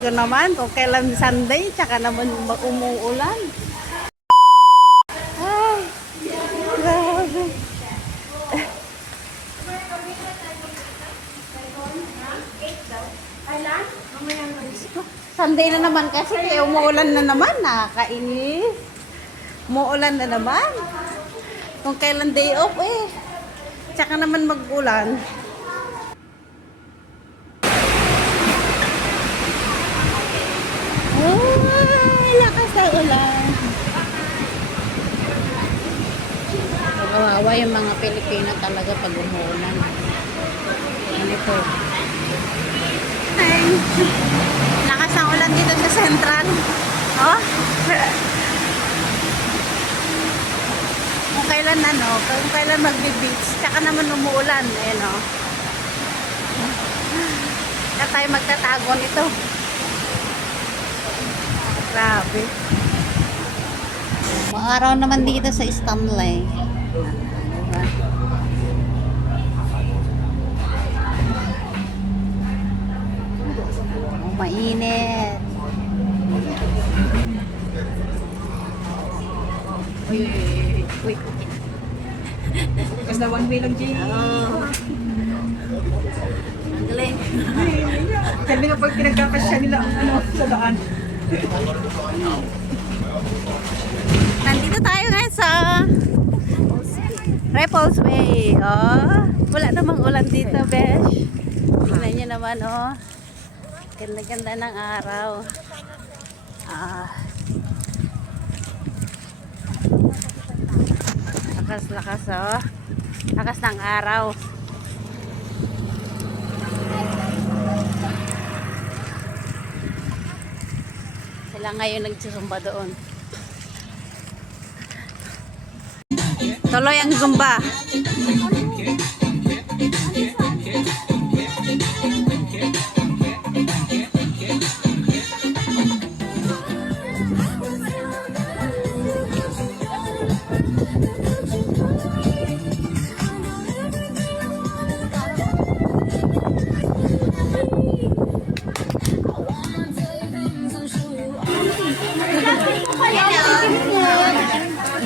Ko naman kung kailan Sunday, tsaka naman umuulan. Ay, grabe. Sunday na naman kasi, kaya umuulan na naman. Nakakainis. Umuulan na naman. Kung kailan day off eh. Tsaka naman mag-ulan. Ay, lakas ng ulan. Kawawa yung mga Pilipino talaga pag umuulan. Ano ito? Ay, lakas ng ulan dito sa Central. Oh? Kung kailan magbe-beach, tsaka naman umuulan. Ayan o. Kaya tayo magtatago nito. Grabe. Maaraw naman dito sa Stanley. Diba? Oh, mainit. Uy. Kasi one way lang, Jay. Oh. Ang galing. Sabi na pag pinagkakasya nila ang sa daan. Nandito tayo ngayon sa Repulse Bay. Oh, wala namang ulan dito, besh. Tingnan nyo naman, oh. Ganda-ganda ng araw. Lakas-lakas, oh. Lakas ng araw. Sila ngayon nagsusumba doon. Tuloy ang zumba.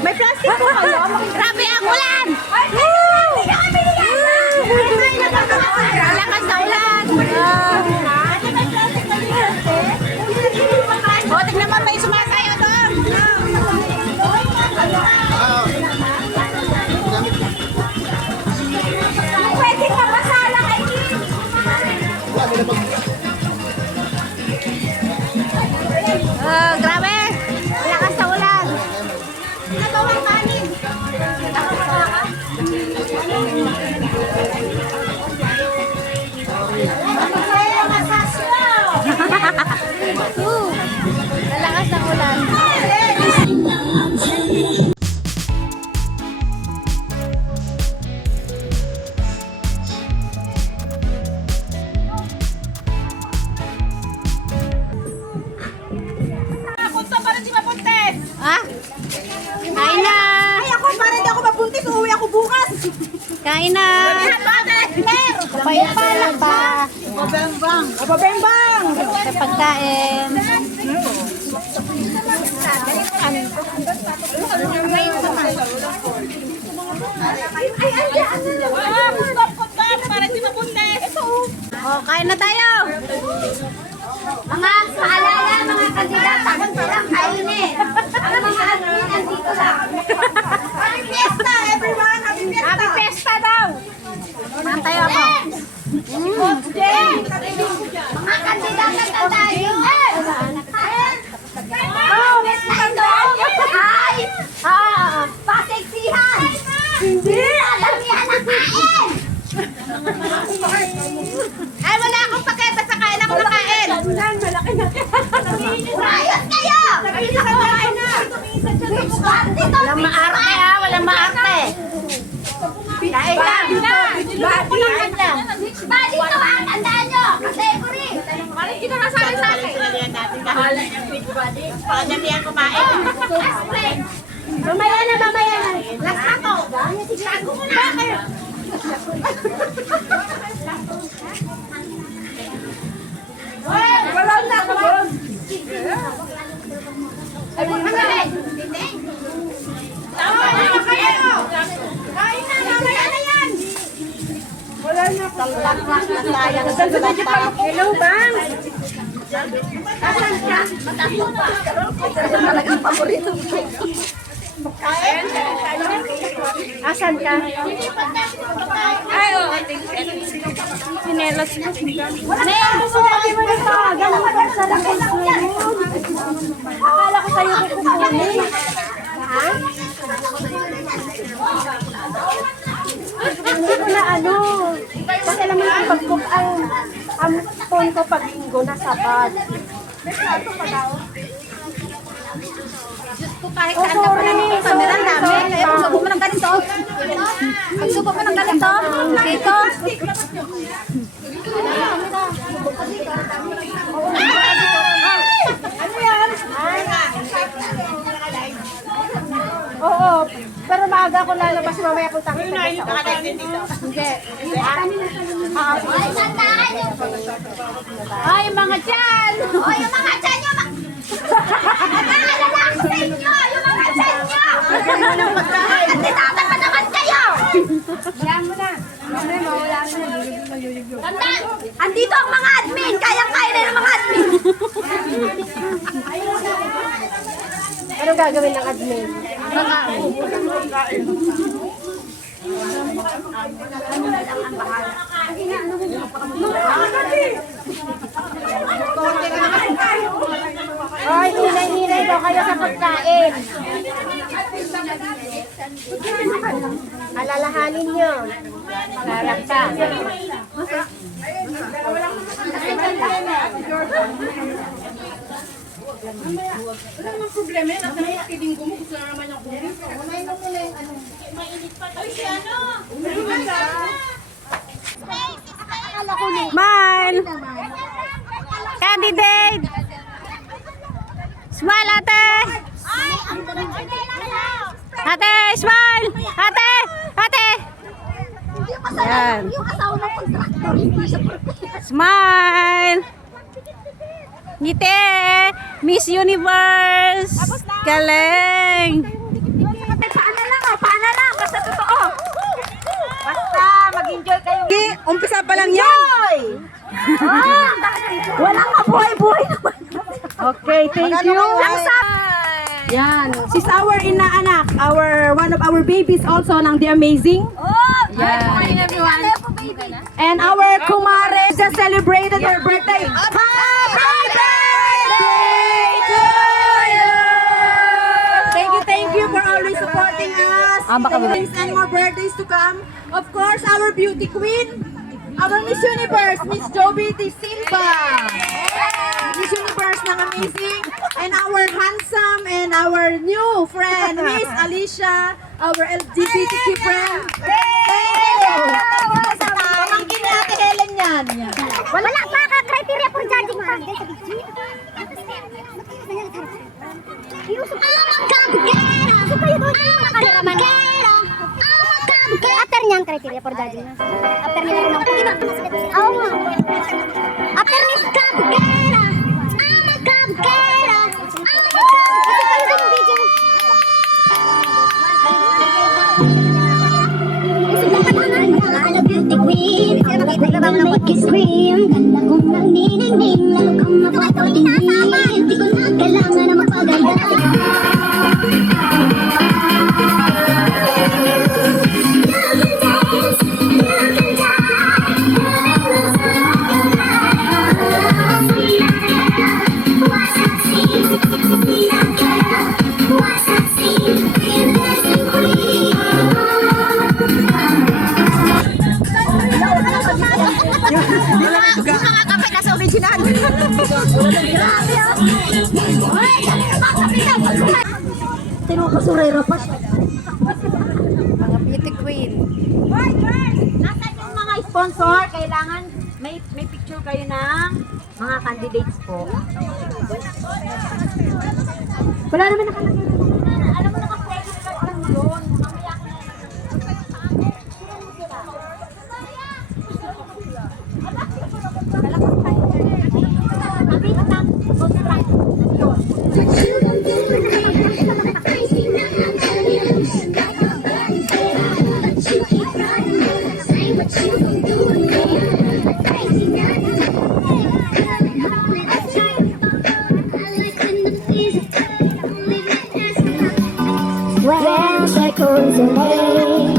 May plastic po kayo? Grabe ang ulan! Lakas na ulan! O, tignan mo, may sumasayo doon! Pwede ka masala kay Kim! Grabe! Lakas na ulan! Nagawang kanin! Lalakas ng ulan. Punta para di mabuntis! Ah? Kain na! Ay ako, para di ako mabuntis, uuwi ako bukas! Kain na! Kapaya palak ba? Ababembang! Ababembang! Sa pagkain. Para di mabuntis! Oh, kain na tayo! Mga paalala, mga kandidata, kung silang kainin. Ang mga admin nandito lang. Happy Fiesta, everyone! Happy Fiesta! Happy Fiesta daw! Kain tayo ako. Mga kandidata na tayo. Ay! Paseksihan! Hindi! Alam yan ang kain! Ay, wala akong pakay. Basta kain ako na kain. Riot kayo! Walang maarte ha. Walang maarte. Kain lang. Kain lang. Balik ka mga tandaan nyo! Kategory! Hindi ka nasabi sa akin. Pakadamihan kumain. Mamaya na! Last ako! Lago mo na! Wala na ako doon. Ay, huwag ka na rin. Tama na kayo. Kain na, mamaya na yan. Wala na ako. Hello, bang. Asan ka? Matato pa. Talagang paborito ko. Asan ka? Ay, oh. Sinelas ko. Ano yan? Sinabi mo na sa ganun ka sa lakay ko. Akala ko sa'yo kukunin. Ha? Hindi ko na ano. Kasi alam mo yung pag-cook ang phone ko pag linggo na sabat. Kahit saan ka pa namin yung camera namin. Eh, pagsubo mo ng ganito. Pagsubo mo ng ganito. Dito. Ano yan? Oo. Pero maaga ako lalabas mamaya kung takot sa Hindi. Ay, mga tiyan! Ay, yung mga tiyan nyo! Nag-aalala ako sa inyo! Yung mga tiyan nyo! Nagtitata pa naman kayo! Yan mo na. Mawala mo na. Tanda! Andito ang mga admin! Kayang-kaya na ng mga admin! Anong gagawin ng admin? Ay, hinay-hinay daw kayo sa pagkain. Alalahanin nyo. Larap ka. Wala namang problema yan. At naman pakiling ko mo. Gusto na naman yung kunin. Smile! Candidate! Smile, ate! Ate, smile! Ate! Ate! Yan. Yung asawa ng kontraktor, hindi siya Smile! Ngiti! Miss Universe! Galing! Paano lang, paano lang, basta totoo. Basta mag-enjoy kayo. Umpisa pa lang yan. Walang mabuhay-buhay naman. Okay, thank you. Yan. She's our inaanak. One of our babies also ng The Amazing. Good morning, everyone. And our kumare just celebrated her birthday. Happy birthday to you! Thank you for always supporting us. And more birthdays to come. Of course, our beauty queen, our Miss Universe, Miss Joby De Silva. Miss Universe ng Amazing. And our handsome and our new friend, Miss Alicia, our LGBTQ friend. Thank you! Pamangkin natin Helen yan. Wala pa ka criteria for judging pa. After niyan, criteria for judging. After niya rin ako. Oo nga. After niya. Beauty queen, make you scream. Ganda kong nangniningning, lalo kang mapapatingin. Di ko na kailangan na magpaganda. Tinukusurero pa siya. Mga beauty queen. Nasaan yung mga sponsor? Kailangan may picture kayo ng mga candidates po. Wala naman nakalagay. Alam mo naka-credit card lang yun. Mamaya ka na. consolate.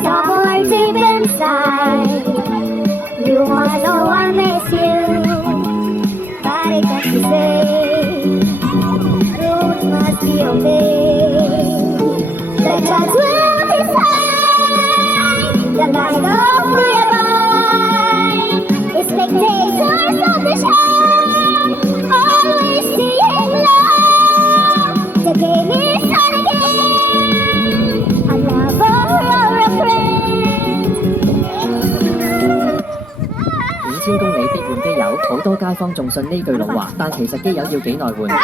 Stop our deep inside. You must know I miss you, but it can't be said. Rules must be obeyed. The judge will decide. The light of the abide. Spectators of the show, always seeing love. The game is on again. A lover or a friend. 5000公里必換機油，好多街坊仲信呢句老話，但其實機油要幾耐換？要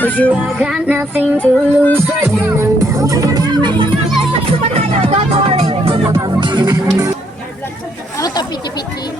Cause you have got nothing to lose. Ano to, piti-piti?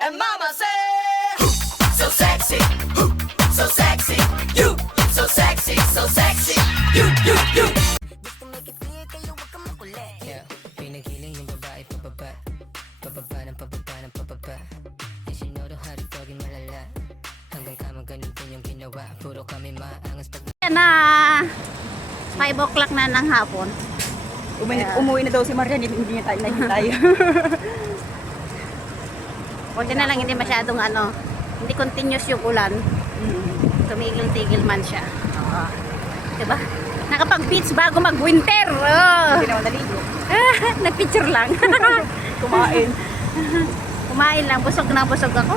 And mama said, so sexy, so sexy, you, so sexy, so sexy, you. Yeah, pinigiling yung babae pababa, pababa ng pababa ng pababa. Di sinuro haripagin malala, hanggang kama ganun din yung ginawa. Puro kami maangas pag Yan na 5 o'clock na ng hapon. Umuwi na daw si Marian, hindi niya tayo nahintay. Buti na lang hindi masyadong hindi continuous yung ulan. Tumigil-tigil man siya. Diba? Nakapag-beach bago mag-winter. Oh. Hindi naman naligo. Nag-picture lang. Kumain. Kumain lang. Busog na busog ako.